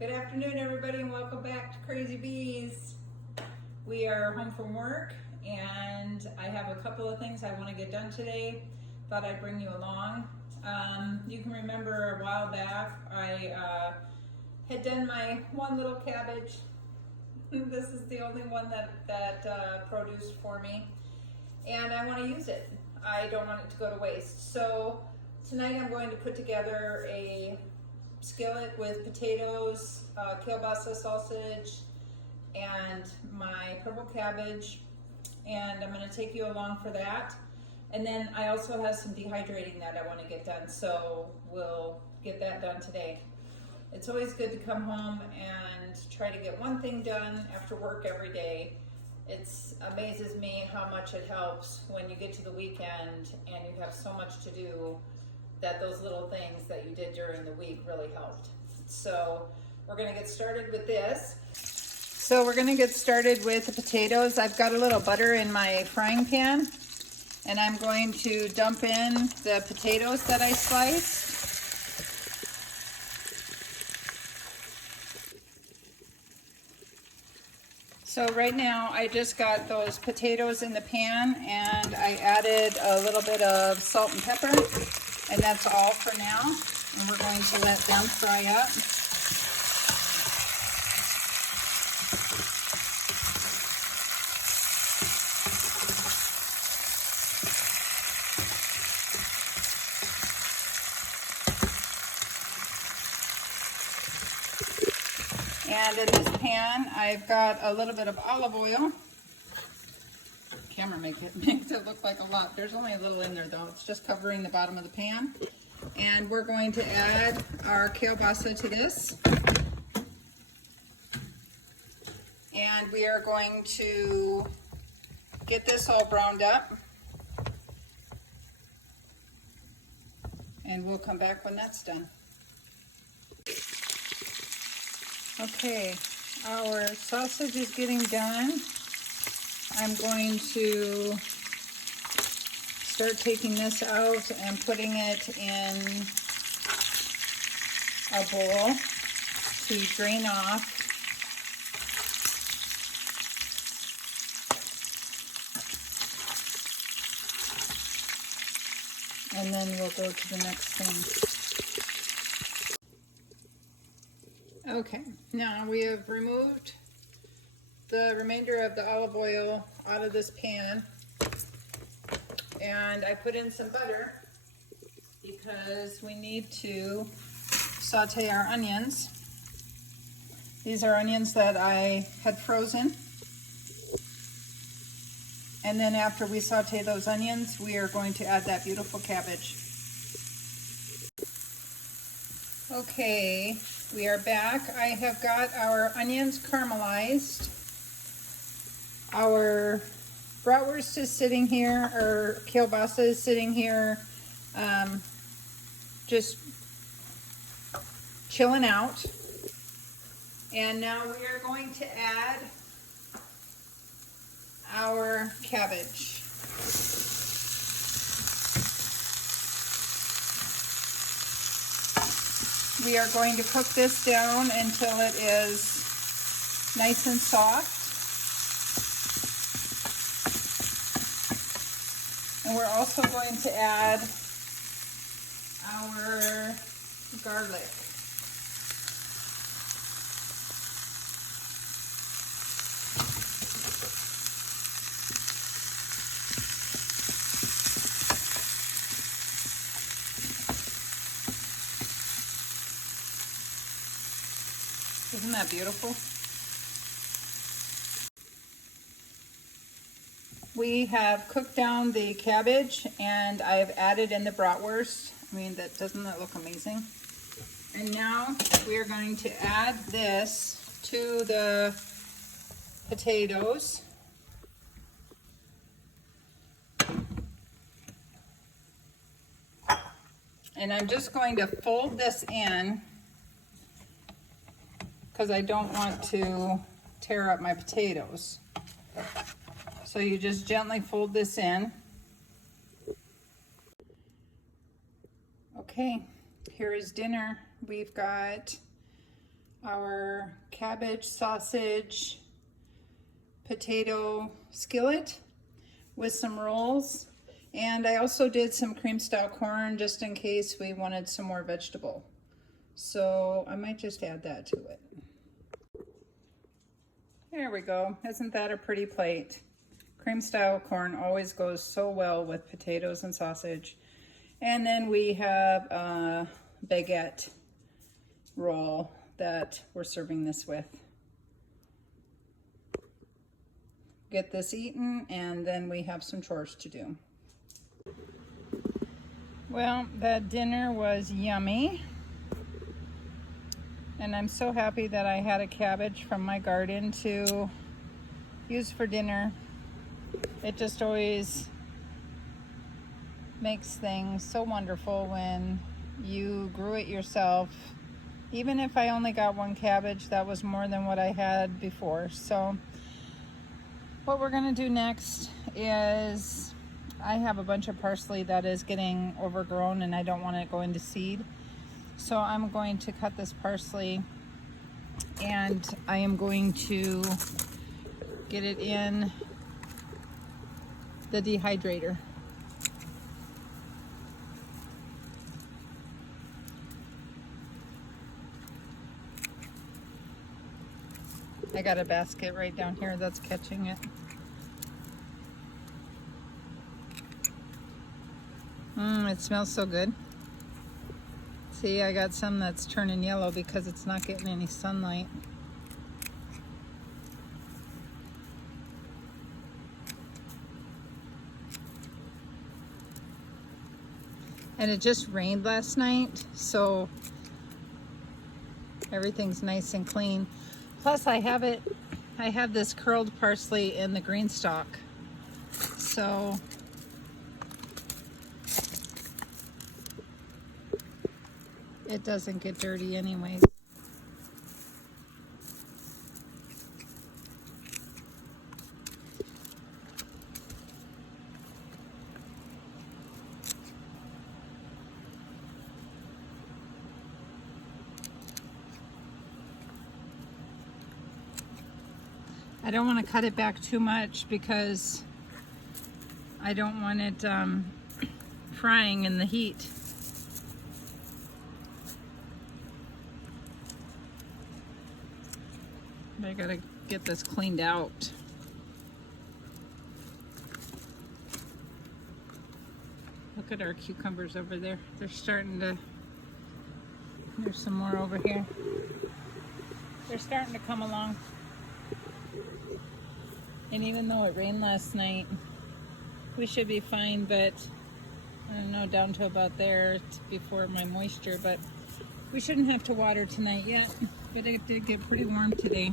Good afternoon, everybody, and welcome back to Crazy Bees. We are home from work, and I have a couple of things I want to get done today. Thought I'd bring you along. You can remember a while back, I had done my one little cabbage. This is the only one that produced for me, and I want to use it. I don't want it to go to waste. So tonight I'm going to put together a skillet with potatoes, kielbasa sausage, and my purple cabbage, and I'm going to take you along for that. And then I also have some dehydrating that I want to get done, so we'll get that done today. It's always good to come home and try to get one thing done after work every day. It amazes me how much it helps when you get to the weekend and you have so much to do, that those little things that you did during the week really helped. So we're gonna get started with this. So we're gonna get started with the potatoes. I've got a little butter in my frying pan, and I'm going to dump in the potatoes that I sliced. So right now I just got those potatoes in the pan, and I added a little bit of salt and pepper. And that's all for now, and we're going to let them fry up. And in this pan, I've got a little bit of olive oil. Camera makes it look like a lot. There's only a little in there though. It's just covering the bottom of the pan. And we're going to add our kielbasa to this. And we are going to get this all browned up. And we'll come back when that's done. Okay, our sausage is getting done. I'm going to start taking this out and putting it in a bowl to drain off. And then we'll go to the next thing. Okay, now we have removed the remainder of the olive oil out of this pan, and I put in some butter because we need to saute our onions. These are onions that I had frozen, and then after we saute those onions, we are going to add that beautiful cabbage. Okay, we are back. I have got our onions caramelized. Our bratwurst is sitting here, or kielbasa is sitting here, just chilling out. And now we are going to add our cabbage. We are going to cook this down until it is nice and soft. And we're also going to add our garlic. Isn't that beautiful? We have cooked down the cabbage, and I have added in the bratwurst. I mean, doesn't that look amazing? And now we are going to add this to the potatoes. And I'm just going to fold this in because I don't want to tear up my potatoes. So you just gently fold this in. Okay, here is dinner. We've got our cabbage, sausage, potato skillet with some rolls. And I also did some cream style corn just in case we wanted some more vegetable. So I might just add that to it. There we go. Isn't that a pretty plate? Cream style corn always goes so well with potatoes and sausage. And then we have a baguette roll that we're serving this with. Get this eaten, and then we have some chores to do. Well, that dinner was yummy. And I'm so happy that I had a cabbage from my garden to use for dinner. It just always makes things so wonderful when you grew it yourself. Even if I only got one cabbage, that was more than what I had before. So what we're gonna do next is, I have a bunch of parsley that is getting overgrown and I don't want it to go into seed. So I'm going to cut this parsley and I am going to get it in the dehydrator. I got a basket right down here that's catching it. It smells so good. See, I got some that's turning yellow because it's not getting any sunlight. And it just rained last night, so everything's nice and clean. Plus I have this curled parsley in the green stalk. So it doesn't get dirty anyways. I don't want to cut it back too much because I don't want it frying in the heat. I gotta get this cleaned out. Look at our cucumbers over there. They're starting to, there's some more over here. They're starting to come along. And even though it rained last night, we should be fine, but I don't know, down to about there, it's before my moisture, but we shouldn't have to water tonight yet. But it did get pretty warm today.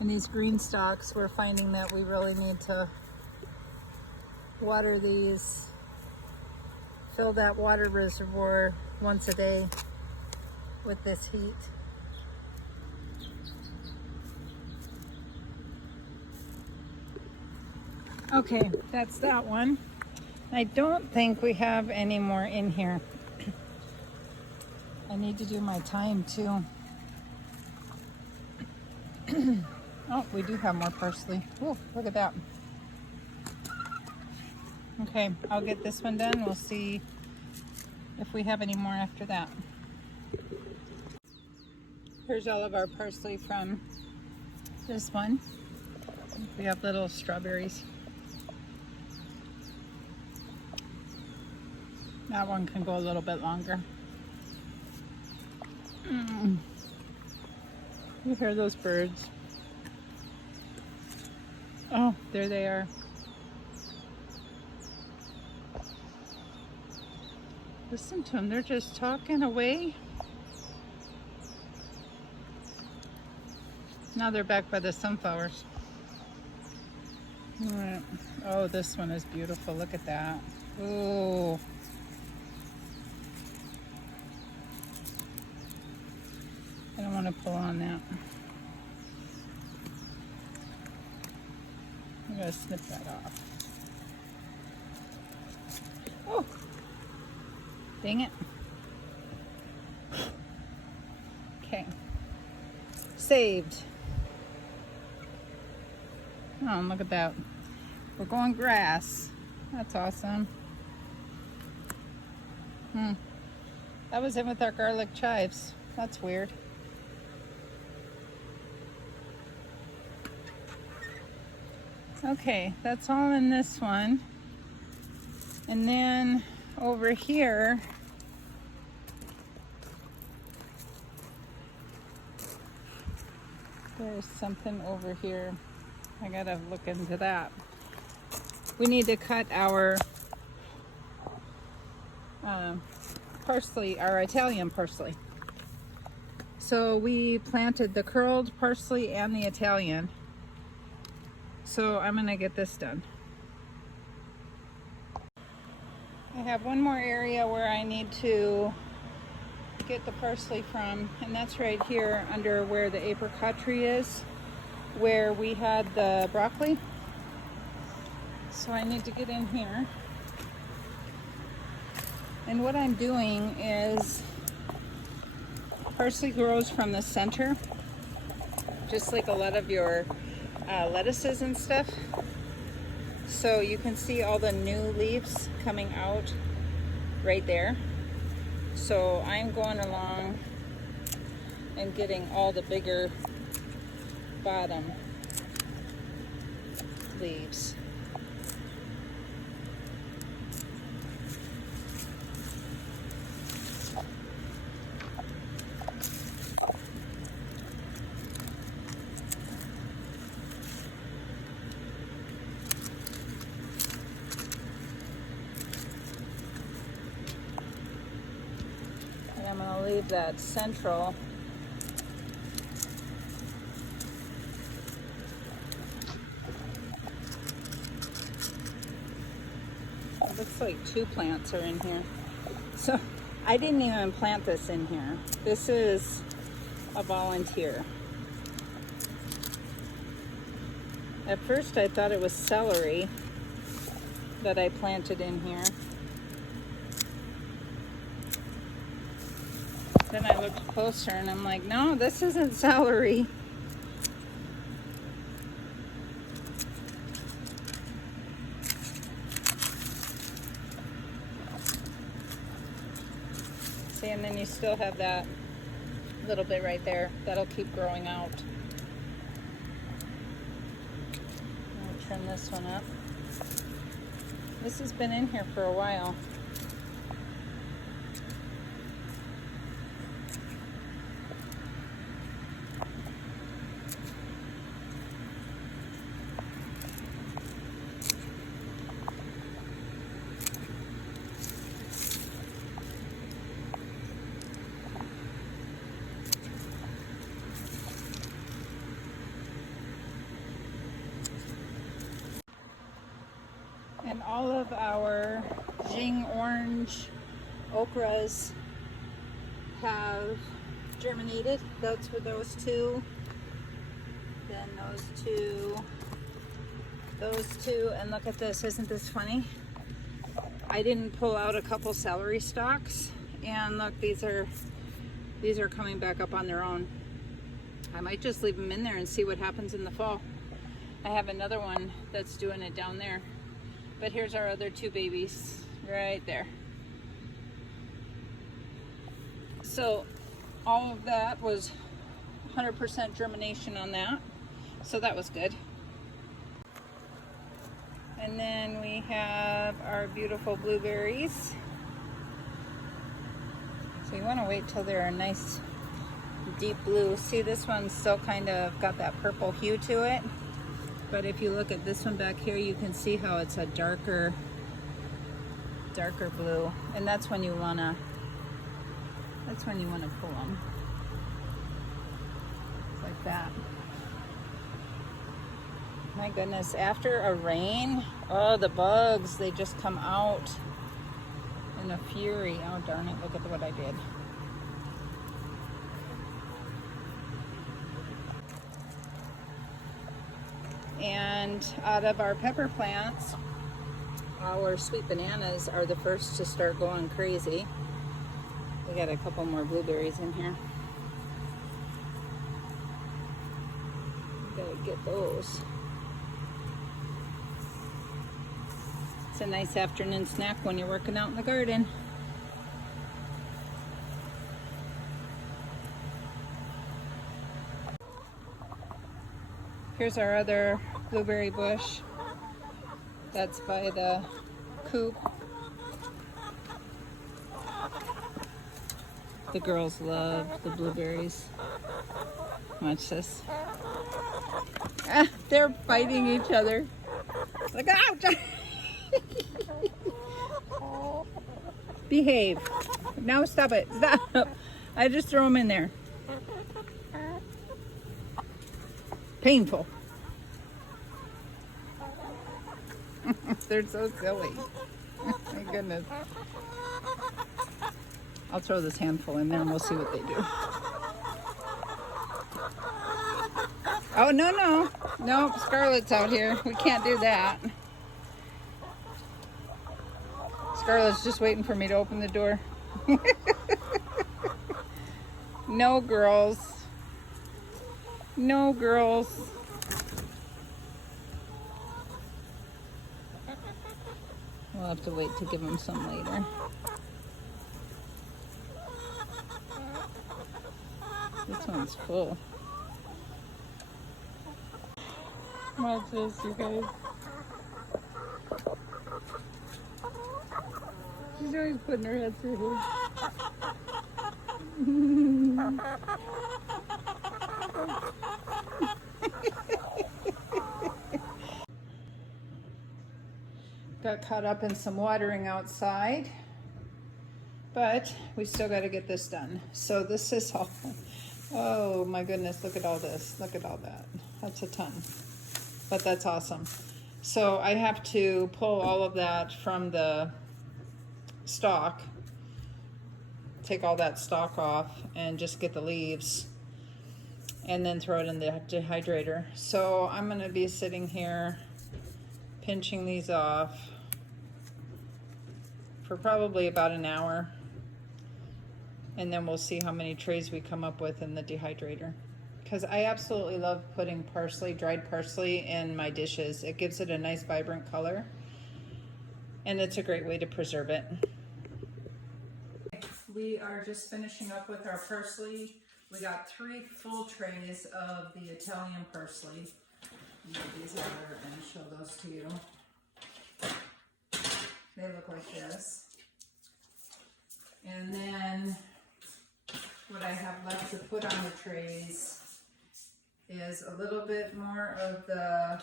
And these green stalks, we're finding that we really need to water these, fill that water reservoir once a day with this heat. Okay, that's that one. I don't think we have any more in here. I need to do my thyme too. Oh, we do have more parsley. Oh, look at that. Okay, I'll get this one done. We'll see if we have any more after that. Here's all of our parsley from this one. We have little strawberries. That one can go a little bit longer. You hear those birds? Oh, there they are. Listen to them, they're just talking away. Now they're back by the sunflowers. All right. Oh, this one is beautiful. Look at that. Oh. I don't want to pull on that. I'm going to snip that off. Oh, Dang it. Okay. Saved. Oh, look at that. We're going grass. That's awesome. That was in with our garlic chives. That's weird. Okay, that's all in this one. And then over here, there's something over here. I gotta look into that. We need to cut our parsley, our Italian parsley. So we planted the curled parsley and the Italian. So I'm gonna get this done. I have one more area where I need to get the parsley from, and that's right here under where the apricot tree is, where we had the broccoli. So I need to get in here. And what I'm doing is, parsley grows from the center, just like a lot of your lettuces and stuff. So you can see all the new leaves coming out right there. So I'm going along and getting all the bigger bottom leaves. I'm going to leave that central. It looks like 2 plants are in here. So I didn't even plant this in here. This is a volunteer. At first I thought it was celery that I planted in here. Then I looked closer and I'm like, no, this isn't celery. See, and then you still have that little bit right there. That'll keep growing out. I'll trim this one up. This has been in here for a while. And all of our Jing orange okras have germinated. Those were those 2, then those two, and look at this. Isn't this funny? I didn't pull out a couple celery stalks, and look, these are coming back up on their own. I might just leave them in there and see what happens in the fall. I have another one that's doing it down there. But here's our other 2 babies right there. So all of that was 100% germination on that. So that was good. And then we have our beautiful blueberries. So you want to wait till they're a nice deep blue. See, this one's still kind of got that purple hue to it. But if you look at this one back here, you can see how it's a darker blue. And that's when you wanna pull them. Like that. My goodness, after a rain, oh, the bugs, they just come out in a fury. Oh, darn it, look at what I did. And out of our pepper plants, our sweet bananas are the first to start going crazy. We got a couple more blueberries in here. Gotta get those. It's a nice afternoon snack when you're working out in the garden. Here's our other blueberry bush. That's by the coop. The girls love the blueberries. Watch this. Ah, they're fighting each other. Look out! Behave. No, stop it. Stop. I just throw them in there. Painful. They're so silly. My goodness. I'll throw this handful in there and we'll see what they do. Oh, no, no. Nope, Scarlett's out here. We can't do that. Scarlett's just waiting for me to open the door. No, girls. No, girls. We'll have to wait to give them some later. This one's full. Watch this, you guys. She's always putting her head through here. Got caught up in some watering outside, but we still got to get this done. So this is all, oh my goodness, look at all this. Look at all that. That's a ton, but that's awesome. So I have to pull all of that from the stalk, take all that stalk off and just get the leaves and then throw it in the dehydrator. So I'm going to be sitting here pinching these off for probably about an hour, and then we'll see how many trays we come up with in the dehydrator, because I absolutely love putting parsley, dried parsley, in my dishes. It gives it a nice vibrant color and it's a great way to preserve it. We are just finishing up with our parsley. We got 3 full trays of the Italian parsley. Move these over and show those to you. They look like this. And then what I have left to put on the trays is a little bit more of the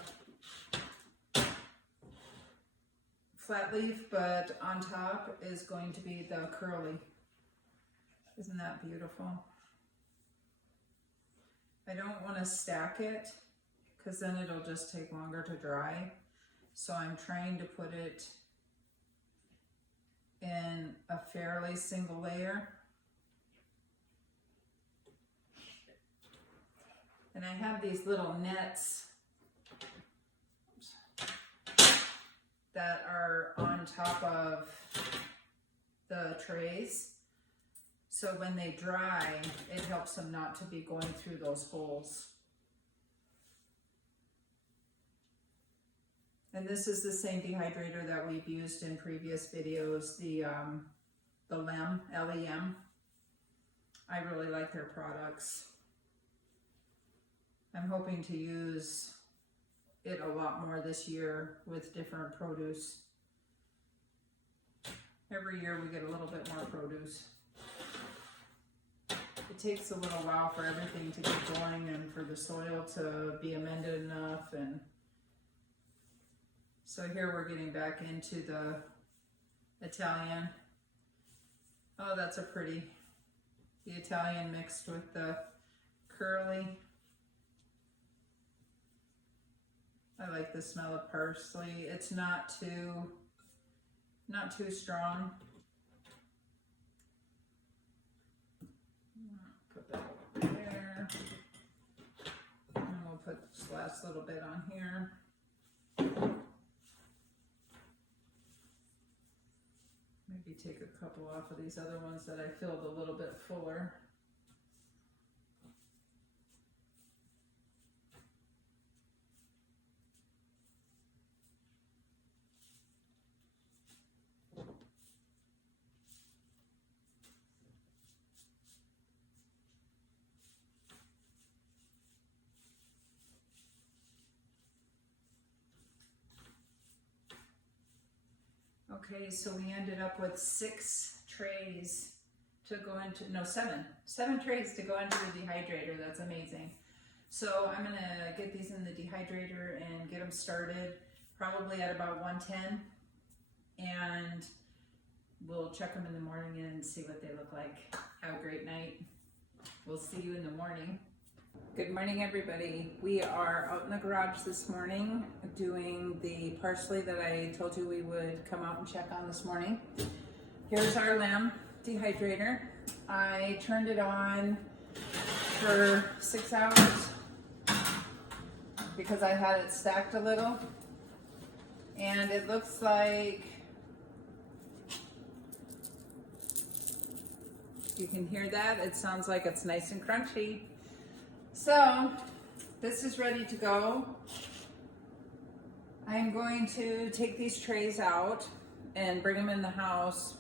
flat leaf, but on top is going to be the curly. Isn't that beautiful? I don't want to stack it because then it'll just take longer to dry. So I'm trying to put it in a fairly single layer. And I have these little nets that are on top of the trays. So when they dry, it helps them not to be going through those holes. And this is the same dehydrator that we've used in previous videos, the LEM, L-E-M. I really like their products. I'm hoping to use it a lot more this year with different produce. Every year we get a little bit more produce. It takes a little while for everything to get going and for the soil to be amended enough. And so here we're getting back into the Italian. Oh, that's a pretty, the Italian mixed with the curly. I like the smell of parsley. It's not too strong. Put that over there. And we'll put this last little bit on here. Maybe take a couple off of these other ones that I filled a little bit fuller. Okay, so we ended up with 6 trays to go into, no, 7 trays to go into the dehydrator. That's amazing. So I'm gonna get these in the dehydrator and get them started probably at about 110, and we'll check them in the morning and see what they look like. Have a great night. We'll see you in the morning. Good morning, everybody. We are out in the garage this morning doing the parsley that I told you we would come out and check on this morning. Here's our lamb dehydrator. I turned it on for 6 hours because I had it stacked a little, and it looks like you can hear that. It sounds like it's nice and crunchy. So this is ready to go. I'm going to take these trays out and bring them in the house,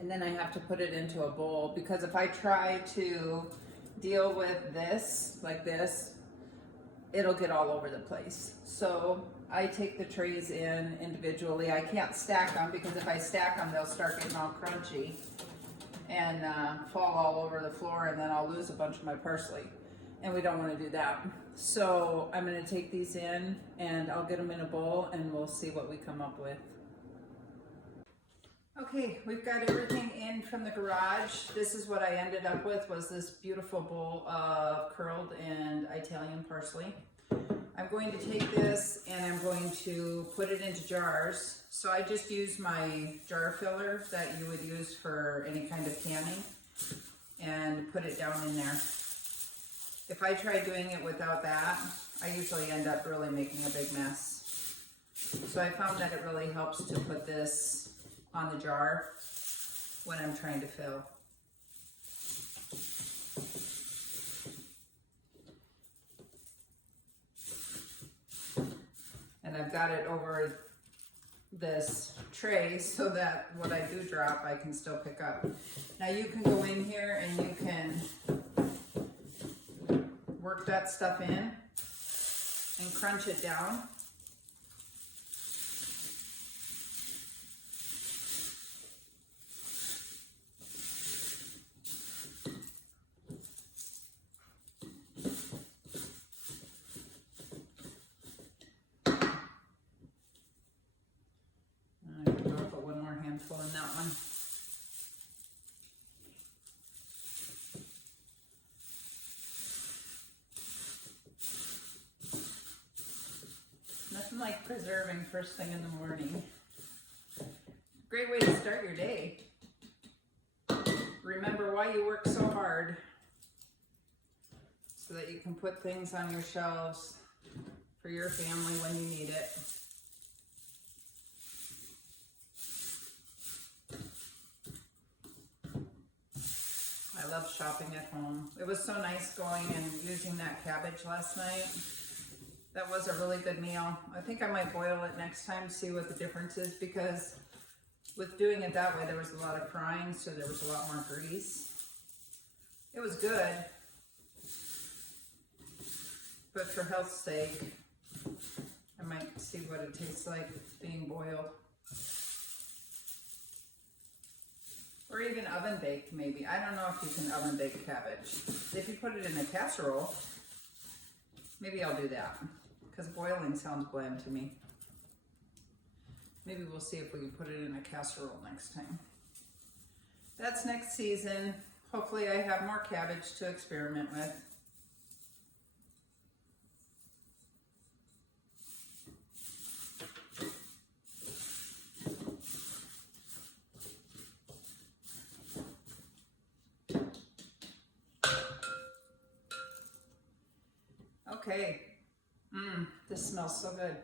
and then I have to put it into a bowl, because if I try to deal with this like this, it'll get all over the place. So I take the trays in individually. I can't stack them, because if I stack them, they'll start getting all crunchy and fall all over the floor, and then I'll lose a bunch of my parsley. And we don't want to do that. So I'm going to take these in and I'll get them in a bowl and we'll see what we come up with. Okay, we've got everything in from the garage. This is what I ended up with, was this beautiful bowl of curled and Italian parsley. I'm going to take this and I'm going to put it into jars. So I just use my jar filler that you would use for any kind of canning and put it down in there. If I try doing it without that, I usually end up really making a big mess. So I found that it really helps to put this on the jar when I'm trying to fill. And I've got it over this tray so that what I do drop, I can still pick up. Now you can go in here and you can work that stuff in and crunch it down. I'm going to put one more handful in that one. Nothing like preserving first thing in the morning. Great way to start your day. Remember why you work so hard, so that you can put things on your shelves for your family when you need it. I love shopping at home. It was so nice going and using that cabbage last night. That was a really good meal. I think I might boil it next time, see what the difference is, because with doing it that way, there was a lot of frying, so there was a lot more grease. It was good, but for health's sake, I might see what it tastes like being boiled. Or even oven baked, maybe. I don't know if you can oven bake cabbage. If you put it in a casserole, maybe I'll do that, because boiling sounds bland to me. Maybe we'll see if we can put it in a casserole next time. That's next season. Hopefully I have more cabbage to experiment with. Okay, this smells so good.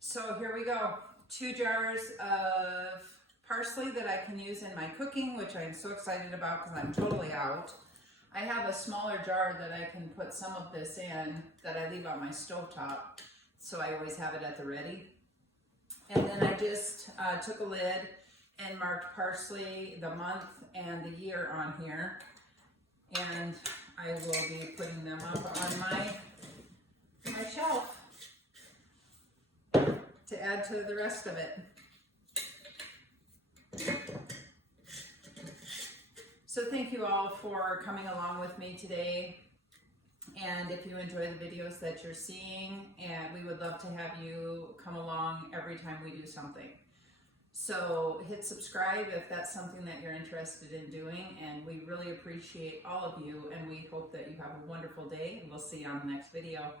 So here we go. 2 jars of parsley that I can use in my cooking, which I'm so excited about because I'm totally out. I have a smaller jar that I can put some of this in that I leave on my stovetop, so I always have it at the ready. And then I just took a lid and marked parsley, the month and the year on here. And I will be putting them up on my shelf to add to the rest of it. So thank you all for coming along with me today. And if you enjoy the videos that you're seeing, and we would love to have you come along every time we do something. So hit subscribe if that's something that you're interested in doing, and we really appreciate all of you, and we hope that you have a wonderful day, and we'll see you on the next video.